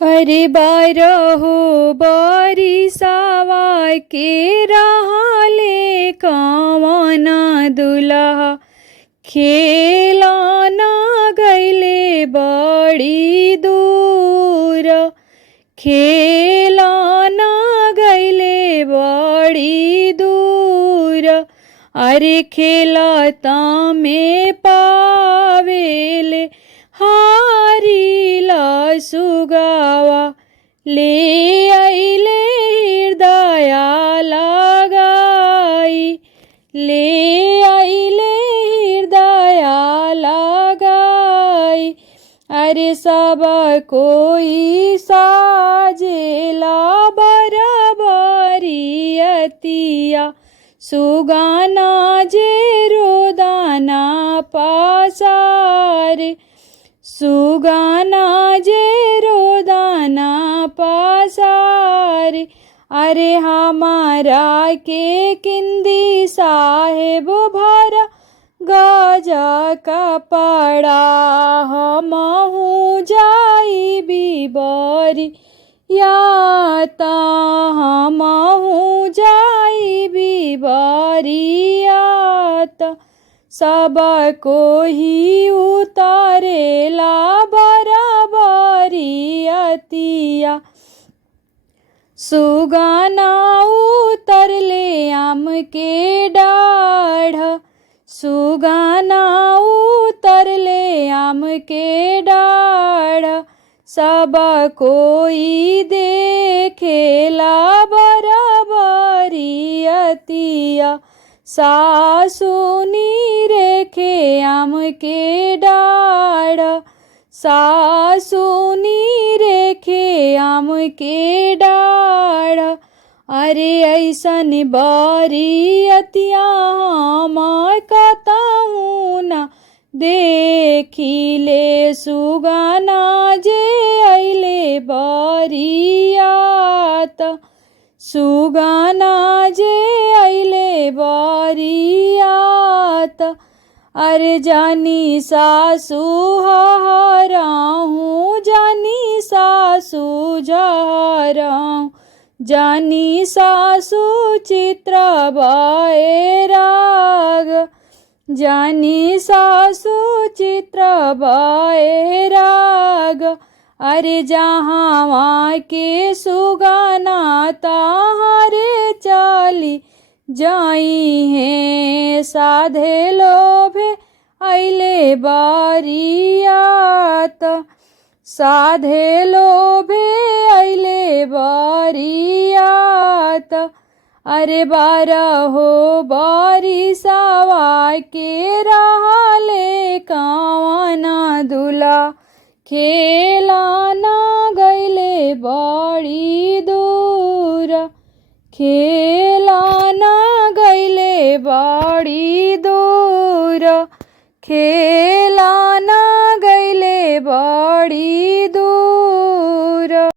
अरे बारहो बरिसवा के रहले कवना दुल्हा खेलाना गैले बड़ी दूर। खेलाना गैले बड़ी दूर। अरे खेलता में पावेले हारीला सुगावा ले आइले हृदया लगाई। ले आइले हृदया लगाई। अरे सब कोई साजेला बराबरियतिया सुगाना जे रोदाना पासारे। सुगाना जे रोदाना पासारे। अरे हमारा के किंदी साहेब भरा गजा कपड़ा हमहू जाई बिबरी याता। हमहू जाई बिबरियाता। सब कोई उतारेला बराबरियतिया सुगाना उतरले आम के डाढ़। सुगाना उतरले आम के डाढ़। सब कोई देखेला बराबरियतिया सासुनी रेखे आम के डाढ़। सासुनी रेखे आम के डाढ़। अरे ऐसन बरियतिया हम कतहूँ न देखिले सुगाना जे अइले बरियात। सुगाना जे अइले बरियात। अरे जानी सासु हराहूँ जानी सासु जहराहूँ। जानी सासु चित्र बैराग। जानी सासु चित्र बैराग। अरे जहाँ के सुगाना तहारे चली जाई हैं साधे लोभे अइले बरियात। साधे लोभे अइले बरियात। अरे बारहो बरिसवा के रहले कवना दुल्हा खेलाना गैले बड़ी दूर। खेलाना गैले बड़ी दूर। खेलाना गैले बड़ी दूर।